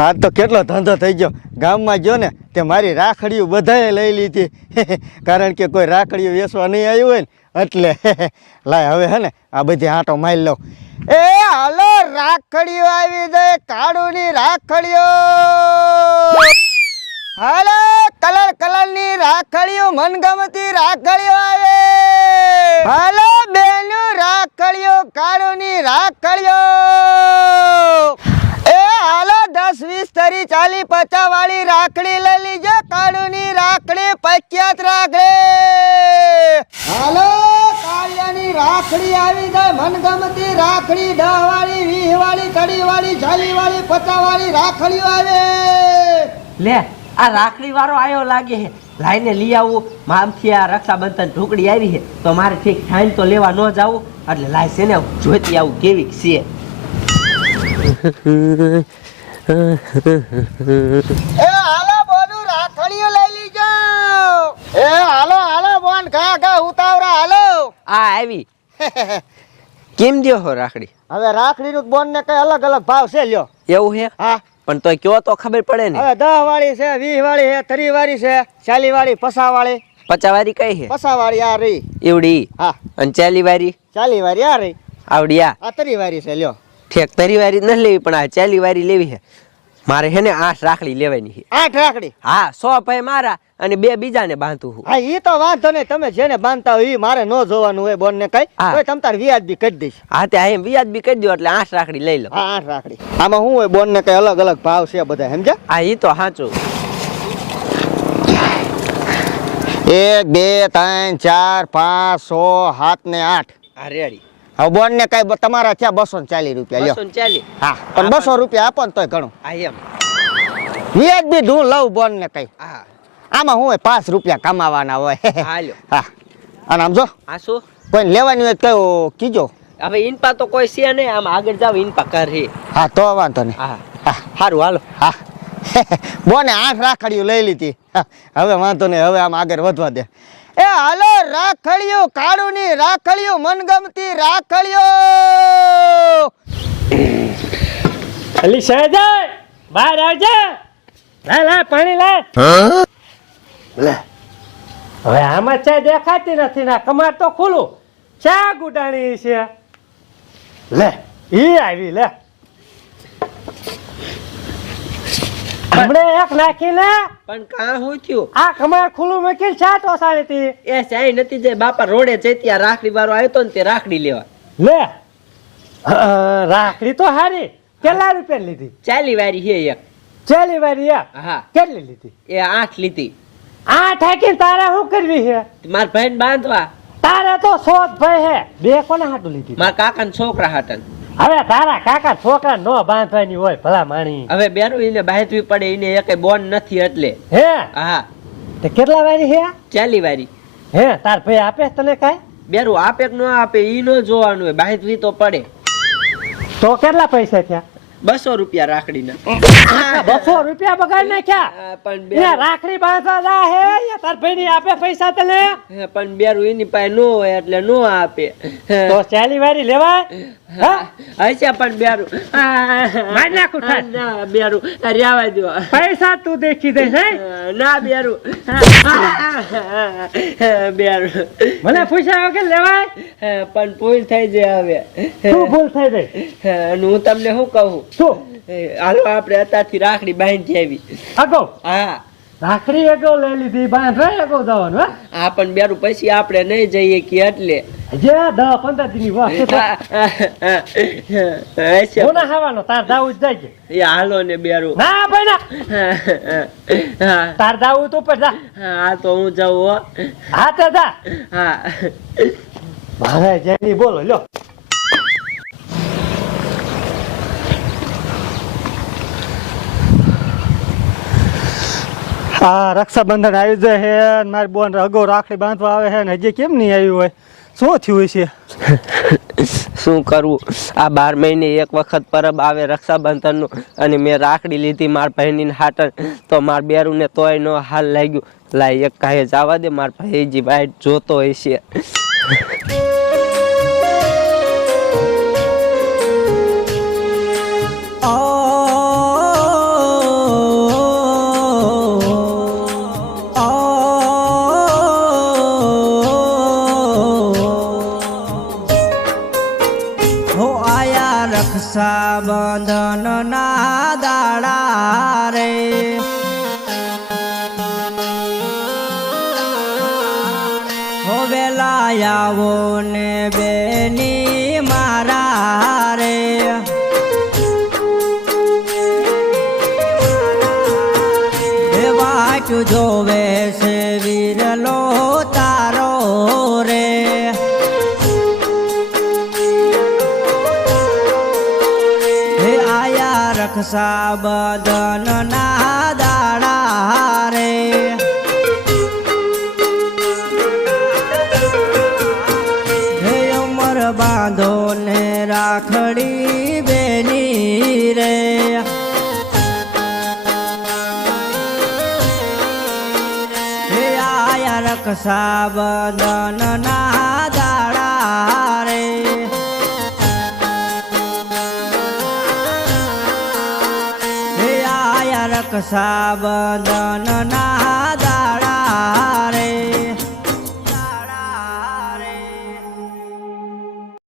હા, તો કેટલો ધંધો થઈ ગયો? ગામમાં ગયો ને, તે મારી રાખડીઓ બધાએ લઈ લીધી. કારણ કે કોઈ રાખડીઓ વેચવા નહીં આવ્યું હોય ને, એટલે લાય, હવે હે ને, આ બધી આંટો મારી લઉં. એ, હાલો, રાખડીઓ આવી જાય કાળુની રાખડીઓ! હાલો, કલર કલરની રાખડીઓ, મનગમતી રાખડીઓ આવે! હાલો બેનો રાખડીઓ કાળુની રાખડીઓ એ હાલો દસ વીસ તરી પચા વાળી રાખડી લઈ લીજો કાળુની રાખડી પચ્યાત રાખડી. હાલો કાળિયાની રાખડી આવી જાય મનગમતી રાખડી દહ વાળી વીસ વાળી તડી વાળી ચાલી વાળી વાળી રાખડીઓ આવે. લે આ રાખડી વાળો આયો લાગે છે. લાઈને લઈ આવું. મામથી આ રક્ષાબંધન ઢોકળી આવી છે. તો મારે ઠીક થાય તો લેવા ન જાવું એટલે લાય છે ને જોઈતી આવું કેવી છે. એ હાલો બોનું રાખડીઓ લઈ લીજો. એ હાલો હાલો બોન ઘા ઘા ઉતાવળા હાલો. આ આવી. કેમ દ્યો હો રાખડી? હવે રાખડી નું બોન ને કઈ અલગ અલગ ભાવ છે લ્યો. એવું હે? હા. પણ તોય કયો તો ખબર પડે ને. હવે દહ વાળી છે વીસ વાળી છે ત્રીસ વાળી છે ચાલી વાળી પસા વાળી પચાવારી કઈ છે? પસા વાળી આ રહી. એવડી. હા. અને ચાલી વારી ચાલી વાળી આ રહી. આવડી આ. ત્રીસ વાળી છે લ્યો. ઠેક વારી નથી લેવી પણ આ ચાલી વારી લેવી છે. મારે છે ને આઠ રાખડી લેવાની છે. આઠ રાખડી? હા સો ભાઈ મારા અને બે બીજાને બાંધું હું. હા એ તો વાંધો નહીં. તમે જેને બાંધતા હોય એ મારે ન જોવાનું હોય બોન ને કઈ. હા. તમ તાર વ્યાજ બી કરી દઈશ. હા તે એમ વ્યાજ બી કરી દો એટલે આઠ રાખડી લઈ લો. હા આઠ રાખડી. આમાં શું હોય બોન ને કઈ અલગ અલગ ભાવ છે બધા સમજ્યા? હા એ તો સાચું એક બે ત્રણ ચાર પાંચ છ સાત ને આઠ. હા રેડી. હવે બોન ને કઈ તમારા થયા બસો ને ચાલીસ રૂપિયા લ્યો. ચાલી હા પણ બસો રૂપિયા આપો ને તોય ઘણું. હા એમ. વ્યાજ બી હું લઉં બોન ને કઈ. હા. આમાં હું પાંચ રૂપિયા કમાવાના હોય. હા અને આમ જો. શું? કોઈ લેવાની હોય કયો કીજો. હવે ઇનપા તો કોઈ છે નહીં. આમ આગળ જાવ ઇનપા કરી હા તો વાંધો નહીં. હા. હા. સારું હાલો. હા. બોને આઠ રાખડીઓ લઈ લીધી. હવે વાંધો નહીં. હવે આમ આગળ વધવા દે. એ હાલો રાખડીઓ કાળુની રાખડીઓ મનગમતી રાખડીઓ! અલી સહેજાય બહાર આવજે. લા લા પાણી લાય. લે. હવે આમાં ચા દેખાતી નથી ના કમાર તો ખુલ્લું. ચા ગુડાણી છે. લે. ઈ આવી લે. હમણે એક નાખી લે પણ કાં હું થયું? આ કમાર ખુલ્લું મૂકીને ચા ટોસાણી હતી. એ ચાઈ નથી જે બાપા રોડે જઈ ત્યાં રાખડી વાળો આવ્યો તો ને તે રાખડી લેવા. લે રાખડી તો હારી. કેટલા રૂપિયા લીધી? ચાલી વારી હે એક. ચાલી વારી એક? હા. કેટલી લીધી? એ આઠ લીધી. આઠ હાકી તારે શું કરવી છે મારા ભાઈ બાંધવા. તારે તો સોત ભાઈ હે. બે કોને હાટું લીધી? મારા કાકા છોકરા હાટન હવે તારા કાકા છોકરા નો બાંધવાની હોય ભલા માણી. હવે બેરું એને બાંધવી પડે એને એક બોન નથી એટલે. હે? હા. તે કેટલા વારી હે? ચાલી વારી. હે તાર ભાઈ આપે તને કાંઈ? બેરું આપે કે ન આપે ઈ નો જોવાનું હોય બાંધવી તો પડે. તો કેટલા પૈસા થયા? બસો રૂપિયા રાખડીના. ના બસો રૂપિયા બગાડ નાખ્યા. પણ રાખડી બાંધવા જા હે એ ની આપે પૈસા તને. પણ પણ બેરું એની પાસે નો હોય એટલે નો આપે. તો ચાલી વારી લેવાય? હશે પણ બેરું મારી નાખું. ના બેરું રહેવા દો. પૈસા તું દેખી દઈશ હે? ના બેરું બેરું મને પૂછ્યા વગર લેવાય? પણ ભૂલ થઈ જાય હવે. શું ભૂલ થઈ જાય? હું તમને શું કહું? શું? હાલો આપણે અત્યારથી રાખડી બાંધી આવી. અગો હા. રાખડી અગાઉ લઈ લીધી બાંધવા અગાઉ જવાનું હા? આ પણ બેરું પછી આપણે નહીં જઈએ કે એટલે. જે દસ પંદર દિનની વાત. કોના ખાવાનો તાર દાવું જ જાય એ હાલો ને બેરું. ના ભાઈ ના. હા તાર દાવું તો પર જા હા તો હું જાઉં હો. હા તો જા. હા. મારે જેની બોલો લ્યો. હા રક્ષાબંધન આવી જાય છે મારી બોન અગાઉ રાખડી બાંધવા આવે છે ને હજી કેમ નહીં આવ્યું હોય? શું થયું છે? શું કરવું? આ બાર મહિને એક વખત પરબ આવે રક્ષાબંધનનું અને મેં રાખડી લીધી મારા ભાઈની હાટન તો મારા બેરુને તોય નો હાલ લાગ્યું. લાય, એક કાંઈ જવા દે, મારા ભાઈજી ભાઈ જોતો હોય છે. બંધન ના દાડા રે. હવે લાયાવો ને બેની મારા રે. જોવે બદન ના દાડા રે. હે અમર બાંધો ને રાખડી બેની રે. હે આયા રક્ષા બદન ના દાડા રે. હે